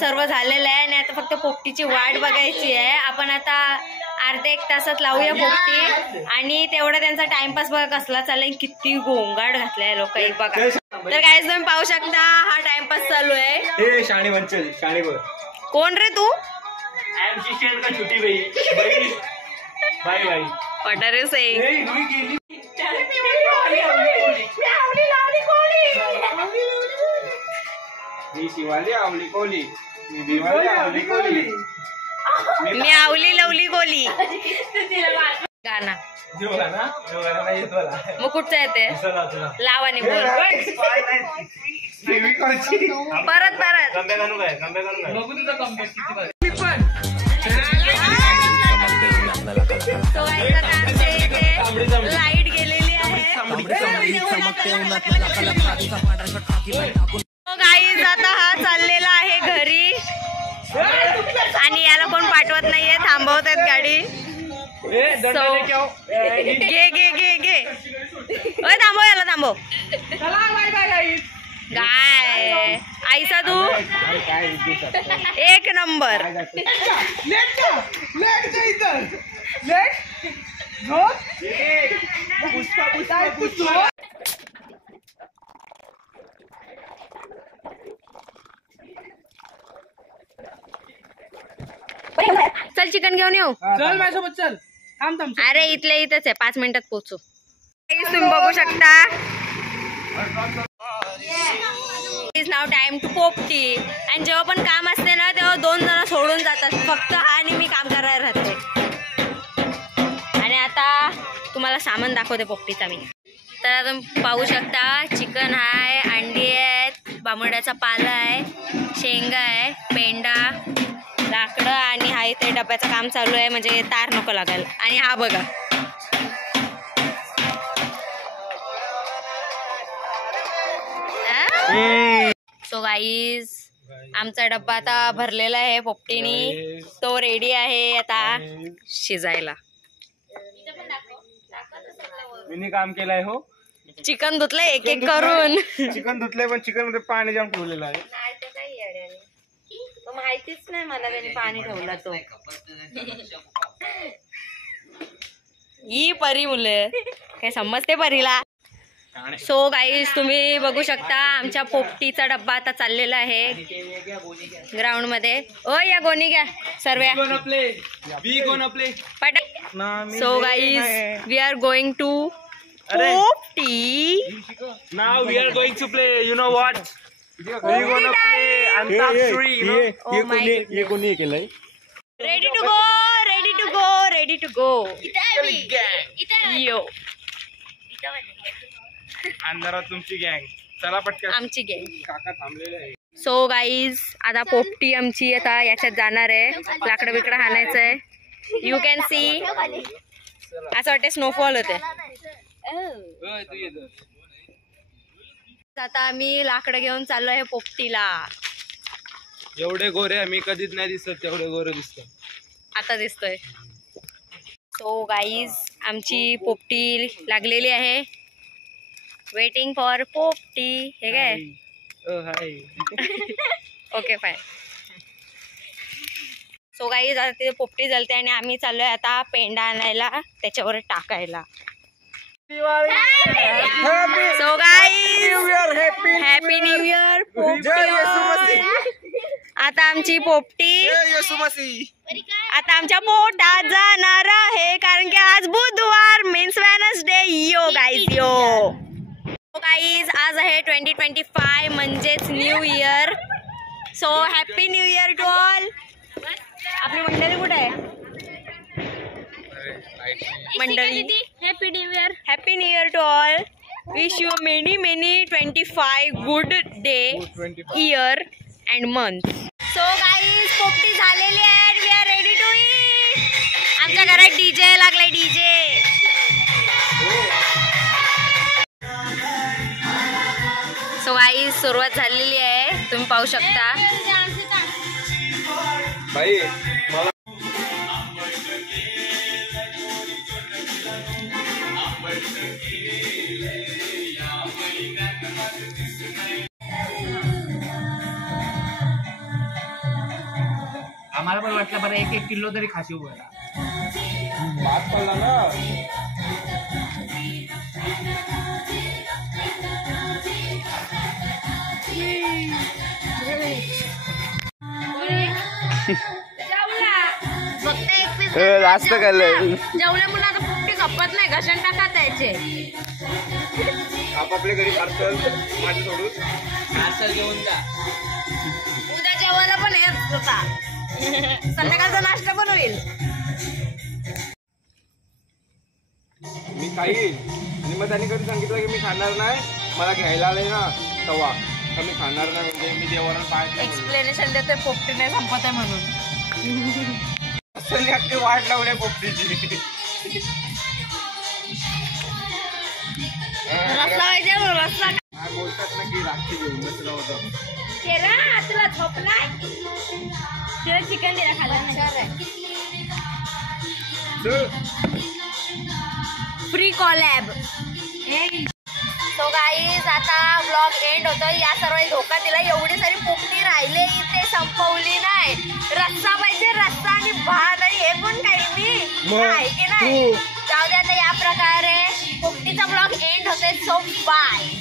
सर्व झालेलं आहे आणि आता फक्त पोपटीची वाट बघायची आहे. आपण आता अर्ध्या एक तासात लावूया पोपटी आणि तेवढा त्यांचा टाइमपास बघा कसला चाललाय. किती गोंगाट घातलाय लोक एक बघा. तर काय तुम्ही पाहू शकता हा टाइमपास चालू आहे. शाणी म्हणचल शाणी बघ. कोण रे तू? छोटी बाई बाय बाय पटारे से शिवाली आवली कोली मी भिवाली आवली कोली मी आवली लवली गोली गाणं मग कुठचं येते लाव आणि बोल परत लाईट गेलेली आहे. गाईज आता हा चाललेला आहे घरी आणि याला कोण पाठवत नाहीये. थांबवतात गाडी. घे घे घे घे थांबव याला थांबव. गाय आईसा तू एक नंबर. चल चिकन घेऊन येऊ. चल माझ्यासोबत चल. अरे इथल्या इथंच आहे 5 मिनिटात पोहोचू. तुम्ही बघू शकता इज नाव टाइम टू पोपटी. आणि जेव्हा पण काम असते ना तेव्हा 2 जण सोडून जातात. फक्त हा आणि मी काम करायला राहते. आणि आता तुम्हाला सामान दाखवते पोपटीचा मी. तर आता पाहू शकता चिकन आहे, अंडी आहेत, बांबड्याचा पाला आहे, शेंगा आहे, पेंडा, लाकडं आणि हा इथे डब्याचं काम चालू आहे म्हणजे तार नको लागायला. आणि हा बघा सो गाईज आमचा डब्बा आता भरलेला आहे पोपटीनी. तो रेडी आहे आता शिजायला. मी काम केलंय हो. चिकन धुतलंय एक एक करून. चिकन धुतलंय पण चिकन मध्ये पाणी जाम ठेवलेलं आहे. माहितीच नाही मला त्याने पाणी ठेवला तो. ही परी मुले काय समजते परीला. सो गाईज तुम्ही बघू शकता आमच्या पोपटीचा डब्बा आता चाललेला आहे ग्राउंड मध्ये. ओ या गोणी घ्या सर्व्या. So guys we are going to popti. Now we are going to play you know what we gonna play antakshari. ये कोणी केलंय. Ready to go ready to go ready to go. यो अंधारात तुमची गँग. चला पटकन आमची गँग. काका थांबलेले आहे. सो गाईज आता पोपटी आमची आता याच्यात जाणार आहे. लाकडं बिकडं हाणायचंय. यू कॅन सी असं वाटते स्नोफॉल होते. आता आम्ही लाकडं घेऊन चाललो आहे पोपटीला. एवढे गोरे आम्ही कधीच नाही दिसत. तेवढे गोरे दिसत आता दिसतोय. सो गाईज आमची पोपटी लागलेली आहे. वेटिंग फॉर पोपटी. हे काय ओके फाय. सो गाईज आता तिथे पोपटी जलते आणि आम्ही चाललोय आता पेंडा आणायला त्याच्यावर टाकायला. So guys happy new year. आता आमची पोपटी आता आमच्या पोटात जाणार आहे कारण की आज बुधवार means Wednesday. Yo guys yo guys आज आहे 2025 म्हणजेच new year. So happy new year to all. आपली मंडळी कुठे आहे मंडळी. Happy new year. Happy new year to all. Wish you many many 25 good day year and month. So guys पोपटी झालेली आहे. We are ready to eat. आमच्या घरात डीजे लागलाय डीजे. सो गाईज सुरुवात झालेली आहे तुम्ही पाहू शकता. भाई मला आम्हाला पण वाटलं बरं 1-1 किलो तरी खाशीव बरं. भात खाल्ला ना. फक्त एक पीस जास्त खाल्लं. जेवले म्हणून आता पोपटी खपत नाही, घशान टाकात यायचे. आपापल्या घरी पार्सल माझे सोडून पार्सल घेऊन जा. उद्या जेवायला पण येत होता. संध्याकाळचा नाश्ता पण होईल. मी खाईल आणि मग त्यांनी कधी सांगितलं की मी खाणार नाही, मला घ्यायला आले ना तवा तर मी खाणार नाही, म्हणजे मी देवाला पाय एक्सप्लेनेशन देतोय पोपटी नाही संपत आहे म्हणून. असं नाही अख्खी वाट लावली पोपटीची. रस्सा पाहिजे रस्सा. बोलतात ना की राखी घेऊन बसला होता. केरा तुला झोपलाय, तिला चिकन दिला खाल्ला नाही. फ्री कॉलॅब. तो गाईज आता ब्लॉग एंड होतो. या सर्व धोका दिला. एवढी सारी पोपटी राहिले इथे संपवली नाही. रस्सा पाहिजे, रस्सा आणि भात आणि हे पण काही मी आहे की नाही. जाऊ दे आता. या प्रकारे पोपटीचा ब्लॉग एंड होते. So bye.